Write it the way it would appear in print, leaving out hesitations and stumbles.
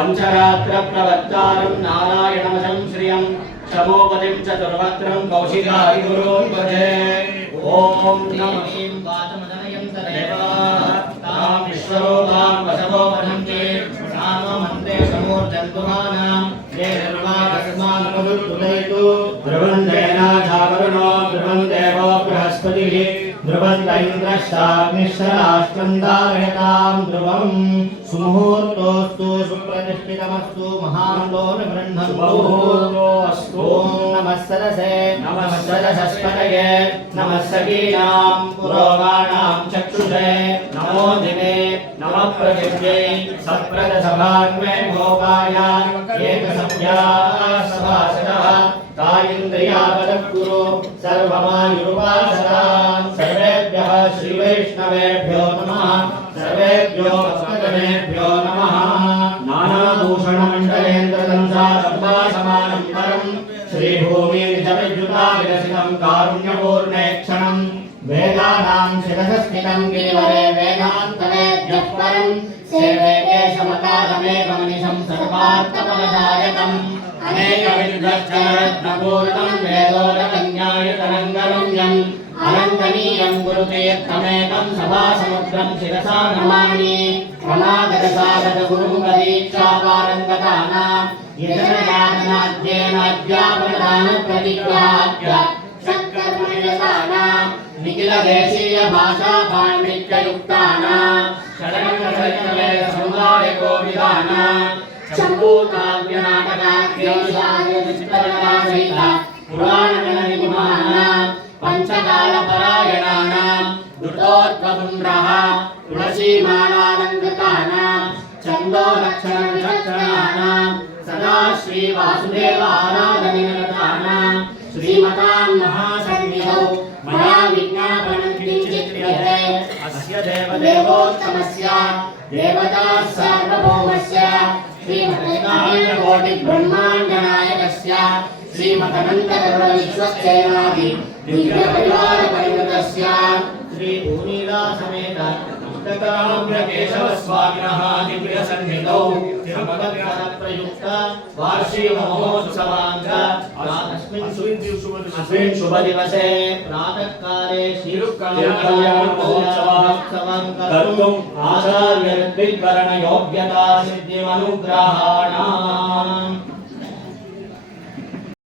पंचरात्र प्रवक्तारं नारायणमशं श्रियं शमोपतिं चतुर्वक्त्रं कौशिकाय गुरोर्भजे ओम नमः वाचमदनयं तदेवा तां विश्वरूपां वसवो वदन्ति नाममन्ते समूर्धन्तुमानां ये निर्वाकस्मान्मुदुर्दुलयतु ध्रुवन्देना झावरुणो ध्रुवन्देवो बृहस्पतिः ध्रुवन्त इन्द्रश्चाग्निश्चराष्ट्रन्दारयतां ध्रुवं सुमुहूर्तोऽस्तु सुप्रतिष्ठितमस्तु महान्तो न गृह्णन्तु ॐ नमः सरसे नमः सरसस्पतये नमः सखीनां पुरोगाणां चक्षुषे नमो दिवे नमः पृथिव्यै सप्रदसभान्वे भोगाय एकसंज्ञा सभासदः कायेन्द्रियावदकुरु सर्वमायुरुपासदां सर्वेभ्यः श्रीवैष्णवेभ्यो नमः सर्वेभ्यो भक्तजनेभ्यो नमः नानाभूषणमण्डलेन्द्रदंसारम्भासमानं परं श्रीभूमिनिजविद्युताविलसितं कारुण्यपूर्णेक्षणं वेदानां शिरसस्थितं गिरिवरे वेदान्तवेद्यः परं सेवे केशवतारमेकमनिशं सर्वार्थफलदायकम् अनेकविधश्चरत्नपूर्णं वेदोदकन्यायतरङ्गरम्यम् अनन्तनीयं गुरुतीर्थमेकं सभासमुद्रं शिरसा नमामि प्रमादरसाधकगुरुमुखदीक्षापारङ्गतानां यजनयातनाद्येनाद्यापदानप्रतिग्रहाद्य सत्कर्मनिरतानां निखिलदेशीयभाषापाण्डित्ययुक्तानां षडङ्गसहितवेदसमुदायकोविदानां शम्भूकाव्यनाटकाख्यैषादिचित्रकलासहित पुराणगणनिपुणानां पंचकालपरायणानां दुर्गोत्तपुण्ड्रः तुलसीमालालङ्कृतानां छन्दोलक्षणविचक्षणानां सदा श्रीवासुदेव आराधननिरतानां श्रीमतां महासन्निधौ मया विज्ञापनं किञ्चित् क्रियते अस्य देवदेवोत्तमस्य देवता सार्वभौमस्य श्रीमद्नारायणकोटिब्रह्माण्डनायकस्य श्रीमदनन्तगरुडविश्वक्सेनादि दिव्यपरिवारपरिवृतस्य श्री भूनीलासमेत केशवस्वामिनः दिव्यसन्निधौ तिरुपतिप्रयुक्त वार्षिकमहोत्सवाङ्ग अस्मिन् शुभदिवसे प्रातःकाले श्रीकल्याणमहोत्सवं कर्तुम् आचार्यऋग्विवरणयोग्यता सिद्धिमनुग्रहाणाम्